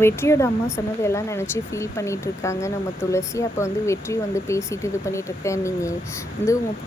வெற்றியோட அம்மா சொன்னது எல்லாம் நினச்சி ஃபீல் பண்ணிகிட்ருக்காங்க நம்ம துளசி. அப்போ வந்து வெற்றி வந்து பேசிட்டு இது பண்ணிகிட்ருக்கேன். நீங்கள் வந்து உங்கள்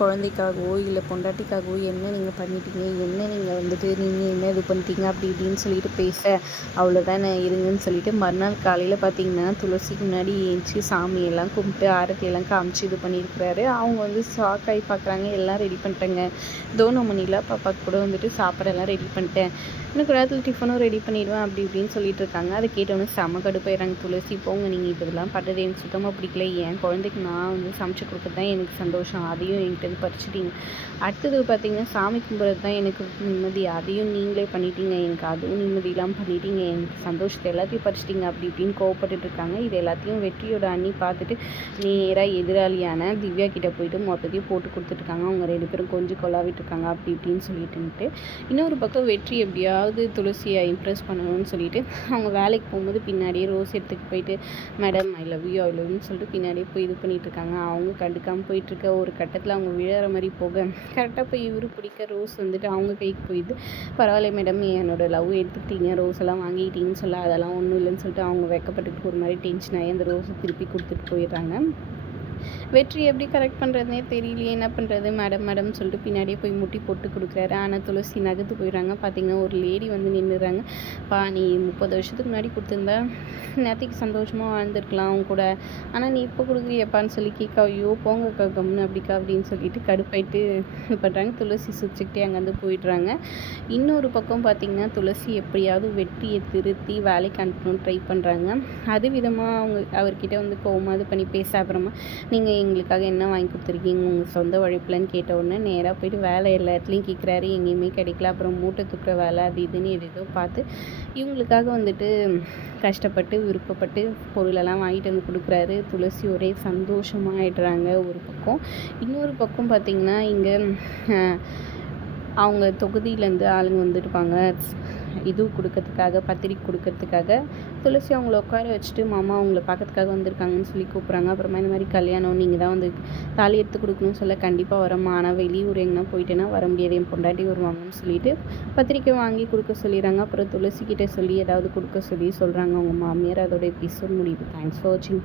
குழந்தைக்காகவோ இல்லை பொண்டாட்டிக்காகவோ என்ன நீங்கள் பண்ணிட்டீங்க, என்ன நீங்கள் வந்துட்டு நீங்கள் என்ன இது பண்ணிட்டீங்க அப்படி இப்படின்னு சொல்லிட்டு பேச, அவ்வளோதானே இருங்கன்னு சொல்லிட்டு மறுநாள் காலையில் பார்த்தீங்கன்னா துளசிக்கு முன்னாடி ஏஞ்சி சாமியெல்லாம் கும்பிட்டு ஆரத்தியெல்லாம் காமிச்சு இது பண்ணியிருக்கிறாரு. அவங்க வந்து ஷாக்காகி பார்க்குறாங்க. எல்லாம் ரெடி பண்ணிட்டேங்க, இதோ நம்ம நிலா பாப்பாவுக்கு கூட வந்துட்டு சாப்பாடெல்லாம் ரெடி பண்ணிட்டேன், இன்னும் நேரத்தில் டிஃபனும் ரெடி பண்ணிடுவேன் அப்படி இப்படின்னு சொல்லிட்டு இருக்காங்க. அதை கேட்டோன்னே செம கடுப்பாயிடுறாங்க. துளசி போங்க, நீங்கள் இப்போ இதெல்லாம் பண்ணுறது எனக்கு சுத்தமாக பிடிக்கல, என் குழந்தைக்கு நான் வந்து சமைச்சு கொடுக்குறது தான் எனக்கு சந்தோஷம், அதையும் என்கிட்ட பறிச்சிட்டிங்க. அடுத்தது பார்த்தீங்கன்னா சாமி கும்பிட்றது தான் எனக்கு நிம்மதி, அதையும் நீங்களே பண்ணிட்டீங்க, எனக்கு அதுவும் நிம்மதி இல்லாமல் பண்ணிட்டீங்க, எனக்கு சந்தோஷத்தை எல்லாத்தையும் பறிச்சிட்டிங்க அப்படி இப்படின்னு கோவப்பட்டுட்டு இருக்காங்க. இது எல்லாத்தையும் வெற்றியோட அண்ணி பார்த்துட்டு நேராக எதிராளியான திவ்யா கிட்ட போயிட்டு மொத்தத்தையும் போட்டு கொடுத்துட்ருக்காங்க. அவங்க 2 பேரும் கொஞ்சம் கொலாவிட்டு இருக்காங்க அப்படி இப்படின்னு சொல்லிட்டுன்ட்டு. இன்னொரு பக்கம் வெற்றி எப்படியாவது துளசியை இம்ப்ரெஸ் பண்ணணும்னு சொல்லிட்டு அவங்க வேலைக்கு போகும்போது பின்னாடியே ரோஸ் எடுத்துகிட்டு போயிட்டு மேடம் ஐ லவ் யூன்னு சொல்லிட்டு பின்னாடியே போய் இது பண்ணிகிட்ருக்காங்க. அவங்க கண்டுக்காமல் போயிட்டுருக்க ஒரு கட்டத்தில் அவங்க விழுற மாதிரி போக கரெக்டாக போய் இவரு பிடிக்க ரோஸ் வந்துட்டு அவங்க கைக்கு போயிடுது. பரவாயில்ல மேடம், என்னோட லவ் எடுத்துக்கிட்டீங்க, ரோஸ் எல்லாம் வாங்கிக்கிட்டீங்கன்னு சொல்ல அதெல்லாம் ஒன்றும் இல்லைன்னு சொல்லிட்டு அவங்க வெக்கப்பட்டுட்டு ஒரு மாதிரி டென்ஷன் ஆகி அந்த ரோஸை திருப்பி கொடுத்துட்டு போயிடுறாங்க. வெற்றி எப்படி கரெக்ட் பண்ணுறதுனே தெரியலையே, என்ன பண்ணுறது மேடம் சொல்லிட்டு பின்னாடியே போய் முட்டி போட்டு கொடுக்குறாரு. ஆனால் துளசி நகர்த்து போயிடுறாங்க. பார்த்தீங்கன்னா ஒரு லேடி வந்து நின்றுறாங்க. நீ 30 வருஷத்துக்கு முன்னாடி கொடுத்துருந்தா நேற்றுக்கு சந்தோஷமாக வாழ்ந்துருக்கலாம் அவங்க கூட, ஆனால் நீ இப்போ கொடுக்குறியப்பான்னு சொல்லி கேட்க, ஐயோ போங்கக்கா கம்னு அப்படிக்கா அப்படின்னு சொல்லிட்டு கடுப்பாயிட்டு இது பண்ணுறாங்க. துளசி சிரிச்சுக்கிட்டே அங்கேருந்து போயிடுறாங்க. இன்னொரு பக்கம் பார்த்திங்கன்னா துளசி எப்படியாவது வெற்றியை திருத்தி வேலைக்கு அனுப்பணும்னு ட்ரை பண்ணுறாங்க. அது விதமாக அவர்கிட்ட வந்து கோவமாக இது பண்ணி பேச, அப்புறமா நீங்கள் எங்களுக்காக என்ன வாங்கி கொடுத்துருக்கீங்க உங்கள் சொந்த உழைப்புலன்னு கேட்ட உடனே நேராக போய்ட்டு வேலை எல்லா இடத்துலையும் கேட்குறாரு, எங்கேயுமே கிடைக்கல. அப்புறம் மூட்டை தூக்குற வேலை அது இதுன்னு எதோ பார்த்து இவங்களுக்காக வந்துட்டு கஷ்டப்பட்டு விருப்பப்பட்டு பொருளெல்லாம் வாங்கிட்டு வந்து கொடுக்குறாரு. துளசி ஒரே சந்தோஷமாக ஆகிடுறாங்க ஒரு பக்கம். இன்னொரு பக்கம் பார்த்திங்கன்னா இங்கே அவங்க தொகுதியிலேருந்து ஆளுங்க வந்துருப்பாங்க இது கொடுக்கறதுக்காக, பத்திரிக்கை கொடுக்கறதுக்காக. துளசி அவங்கள உட்கார வச்சுட்டு மாமா அவங்கள பார்க்கறதுக்காக வந்திருக்காங்கன்னு சொல்லி கூப்பிட்றாங்க. அப்புறமா இந்த மாதிரி கல்யாணம் நீங்கள் தான் வந்து தாலி எடுத்து கொடுக்கணும்னு சொல்ல, கண்டிப்பாக வரம்மா, ஆனால் வெளியூர் எங்கன்னா போயிட்டேன்னா வர முடியாது, என் பொண்டாட்டி வருவாங்கன்னு சொல்லிட்டு பத்திரிக்கை வாங்கி கொடுக்க சொல்லிடுறாங்க. அப்புறம் துளசிக்கிட்ட சொல்லி ஏதாவது கொடுக்க சொல்லி சொல்கிறாங்க அவங்க மாமியார். அதோட எபிசோட் முடியுது. தேங்க்ஸ் ஃபார் வாட்சிங்.